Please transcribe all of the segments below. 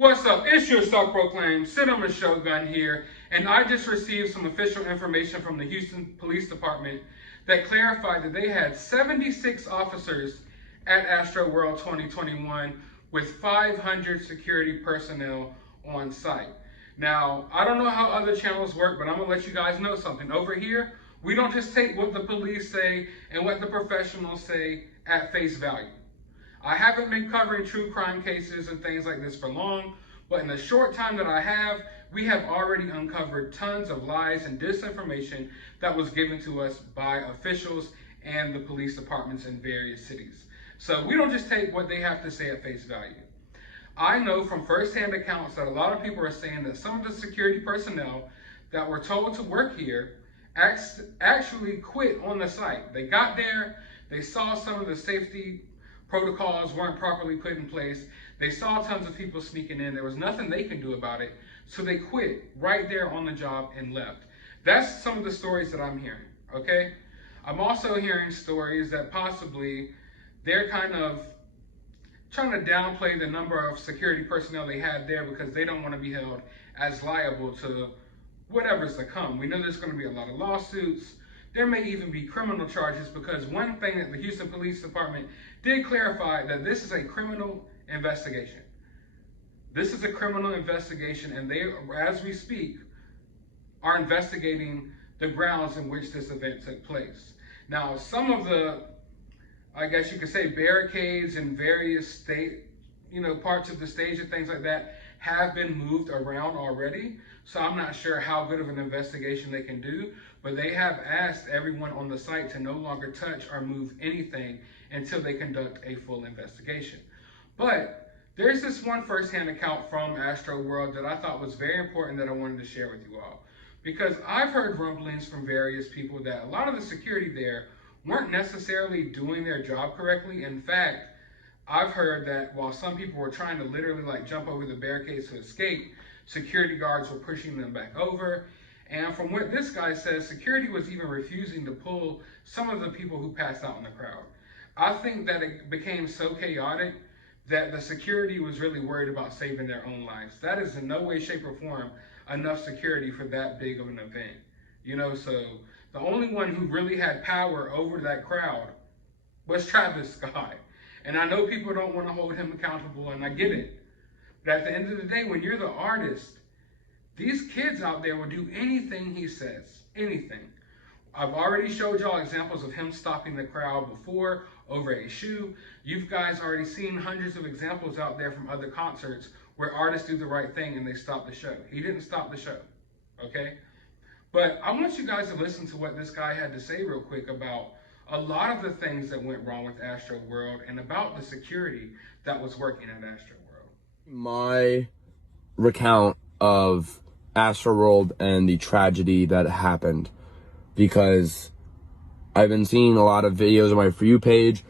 What's up? It's your self-proclaimed Cinnamon Shogun here, and I just received some official information from the Houston Police Department that clarified that they had 76 officers at AstroWorld 2021 with 500 security personnel on site. Now, I don't know how other channels work, but I'm gonna let you guys know something. Over here, we don't just take what the police say and what the professionals say at face value. I haven't been covering true crime cases and things like this for long, but in the short time that I have, we have already uncovered tons of lies and disinformation that was given to us by officials and the police departments in various cities. So we don't just take what they have to say at face value. I know from firsthand accounts that a lot of people are saying that some of the security personnel that were told to work here actually quit on the site. They got there, they saw some of the safety protocols weren't properly put in place. They saw tons of people sneaking in. There was nothing they could do about it. So they quit right there on the job and left. That's some of the stories that I'm hearing, okay? I'm also hearing stories that possibly they're kind of trying to downplay the number of security personnel they had there because they don't want to be held as liable to whatever's to come. We know there's going to be a lot of lawsuits. There may even be criminal charges because one thing that the Houston Police Department did clarify that this is a criminal investigation. This is a criminal investigation, and they, as we speak, are investigating the grounds in which this event took place. Now, some of the, I guess you could say, barricades in various parts of the stage and things like that have been moved around already. So I'm not sure how good of an investigation they can do, but they have asked everyone on the site to no longer touch or move anything until they conduct a full investigation. But there's this one firsthand account from AstroWorld that I thought was very important that I wanted to share with you all. Because I've heard rumblings from various people that a lot of the security there weren't necessarily doing their job correctly. In fact, I've heard that while some people were trying to literally jump over the barricades to escape, security guards were pushing them back over. And from what this guy says, security was even refusing to pull some of the people who passed out in the crowd. I think that it became so chaotic that the security was really worried about saving their own lives. That is in no way, shape, or form enough security for that big of an event. So the only one who really had power over that crowd was Travis Scott. And I know people don't want to hold him accountable, and I get it. But at the end of the day, when you're the artist, these kids out there will do anything he says, anything. I've already showed y'all examples of him stopping the crowd before over a shoe. You guys already seen hundreds of examples out there from other concerts where artists do the right thing and they stop the show. He didn't stop the show, okay? But I want you guys to listen to what this guy had to say real quick about a lot of the things that went wrong with AstroWorld and about the security that was working at AstroWorld. My recount of AstroWorld and the tragedy that happened, because I've been seeing a lot of videos on my For You page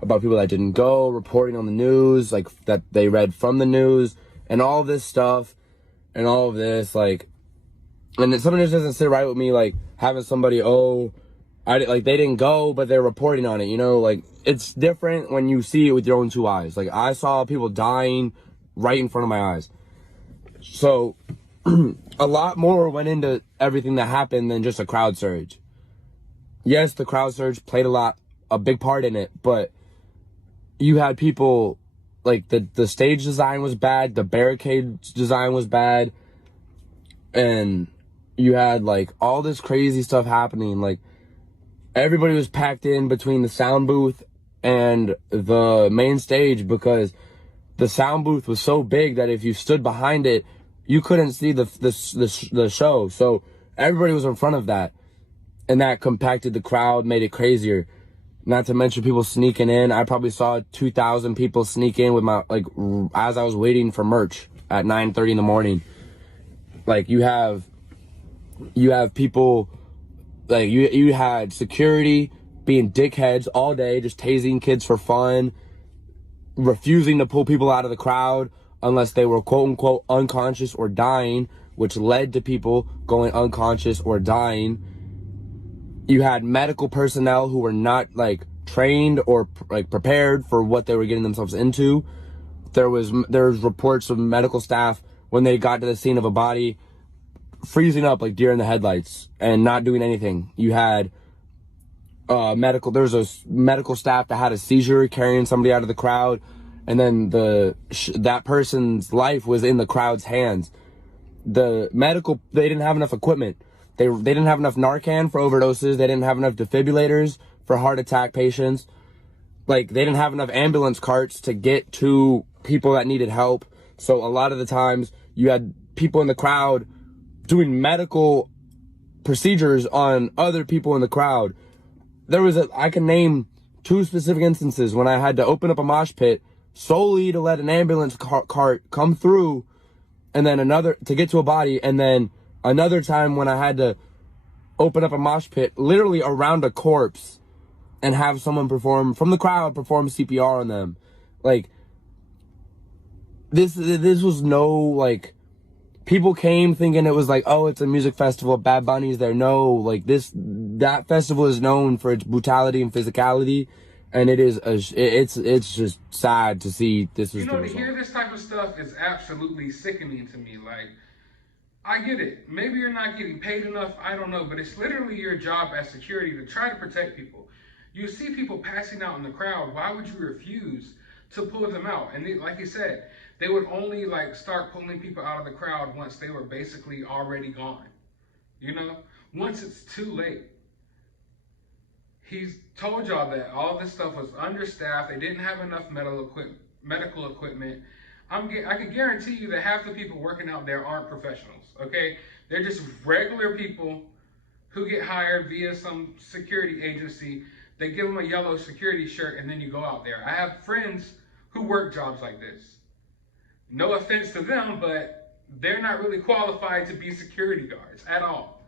about people that didn't go, reporting on the news, that they read from the news, and all this stuff, and all of this, and it something just doesn't sit right with me, having somebody, they didn't go, but they're reporting on it, it's different when you see it with your own two eyes. I saw people dying right in front of my eyes. So a lot more went into everything that happened than just a crowd surge. Yes, the crowd surge played a big part in it, but you had people, the stage design was bad, the barricade design was bad, and you had all this crazy stuff happening. Everybody was packed in between the sound booth and the main stage because the sound booth was so big that if you stood behind it, you couldn't see the show. So everybody was in front of that, and that compacted the crowd, made it crazier. Not to mention people sneaking in. I probably saw 2,000 people sneak in with my, as I was waiting for merch at 9:30 in the morning. You have people, you had security being dickheads all day, just tasing kids for fun, refusing to pull people out of the crowd unless they were quote unquote unconscious or dying, which led to people going unconscious or dying. You had medical personnel who were not trained or prepared for what they were getting themselves into, There's reports of medical staff when they got to the scene of a body freezing up like deer in the headlights and not doing anything. You had there's a medical staff that had a seizure carrying somebody out of the crowd, and then that person's life was in the crowd's hands. They didn't have enough equipment. They didn't have enough Narcan for overdoses. They didn't have enough defibrillators for heart attack patients. Like, they didn't have enough ambulance carts to get to people that needed help. So a lot of the times you had people in the crowd doing medical procedures on other people in the crowd. I can name 2 specific instances when I had to open up a mosh pit solely to let an ambulance cart come through, and then another to get to a body, and then another time when I had to open up a mosh pit literally around a corpse and have someone from the crowd perform CPR on them. Like, this was no, like, people came thinking it was like, oh, it's a music festival, Bad Bunny's there. No, like, that festival is known for its brutality and physicality, and it's just sad to see this is the result. To hear this type of stuff is absolutely sickening to me. Like, I get it. Maybe you're not getting paid enough, I don't know, but it's literally your job as security to try to protect people. You see people passing out in the crowd, why would you refuse to pull them out? And like you said, they would only like start pulling people out of the crowd once they were basically already gone. Once it's too late. He's told y'all that all this stuff was understaffed. They didn't have enough medical equipment. I can guarantee you that half the people working out there aren't professionals, okay? They're just regular people who get hired via some security agency. They give them a yellow security shirt, and then you go out there. I have friends who work jobs like this. No offense to them, but they're not really qualified to be security guards at all.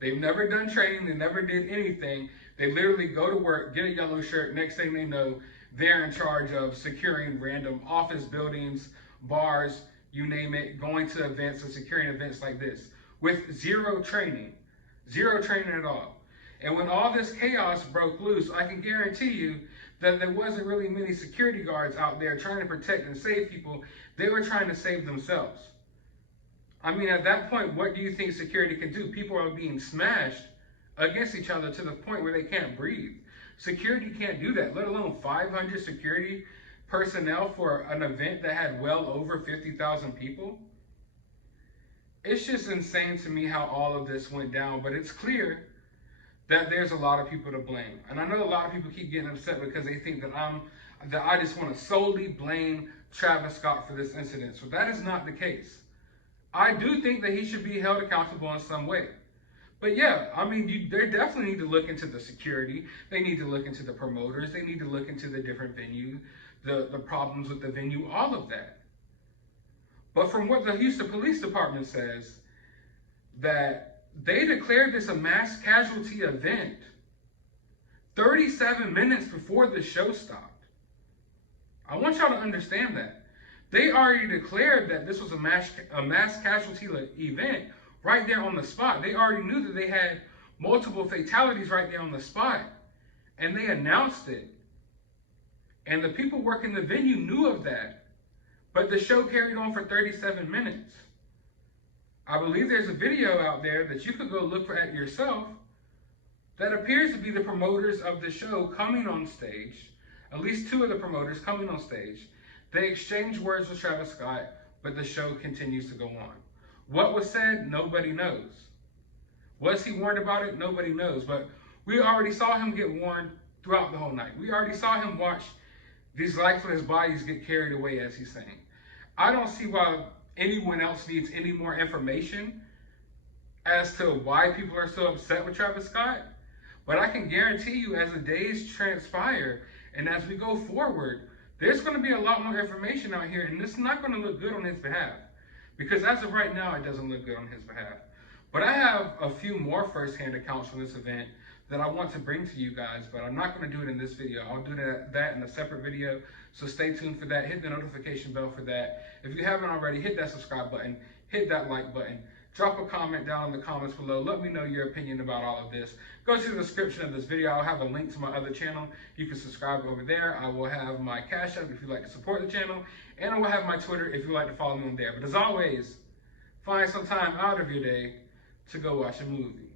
They've never done training. They never did anything. They literally go to work, get a yellow shirt. Next thing they know, they're in charge of securing random office buildings, bars, you name it, going to events and securing events like this with zero training at all. And when all this chaos broke loose, I can guarantee you that there wasn't really many security guards out there trying to protect and save people. They were trying to save themselves. I mean, at that point, what do you think security can do? People are being smashed against each other to the point where they can't breathe. Security can't do that, let alone 500 security personnel for an event that had well over 50,000 people. It's just insane to me how all of this went down, but it's clear that there's a lot of people to blame. And I know a lot of people keep getting upset because they think that I just want to solely blame Travis Scott for this incident. So that is not the case. I do think that he should be held accountable in some way. But yeah, I mean, they definitely need to look into the security. They need to look into the promoters. They need to look into the different venue, the problems with the venue, all of that. But from what the Houston Police Department says, that they declared this a mass casualty event 37 minutes before the show stopped. I want y'all to understand that. They already declared that this was a mass casualty event right there on the spot. They already knew that they had multiple fatalities right there on the spot. And they announced it. And the people working the venue knew of that. But the show carried on for 37 minutes. I believe there's a video out there that you could go look at yourself that appears to be the promoters of the show coming on stage, at least 2 of the promoters coming on stage. They exchange words with Travis Scott, but the show continues to go on. What was said, nobody knows. Was he warned about it? Nobody knows. But we already saw him get warned throughout the whole night. We already saw him watch these lifeless bodies get carried away, as he's saying. I don't see why anyone else needs any more information as to why people are so upset with Travis Scott. But I can guarantee you, as the days transpire and as we go forward, there's going to be a lot more information out here, and this is not going to look good on his behalf. Because as of right now, it doesn't look good on his behalf. But I have a few more first-hand accounts from this event that I want to bring to you guys, but I'm not going to do it in this video. I'll do that in a separate video, so stay tuned for that. Hit the notification bell for that. If you haven't already, hit that subscribe button, hit that like button. drop a comment down in the comments below. Let me know your opinion about all of this. Go to the description of this video. I'll have a link to my other channel. You can subscribe over there. I will have my Cash App if you'd like to support the channel. And I will have my Twitter if you'd like to follow me on there. But as always, find some time out of your day to go watch a movie.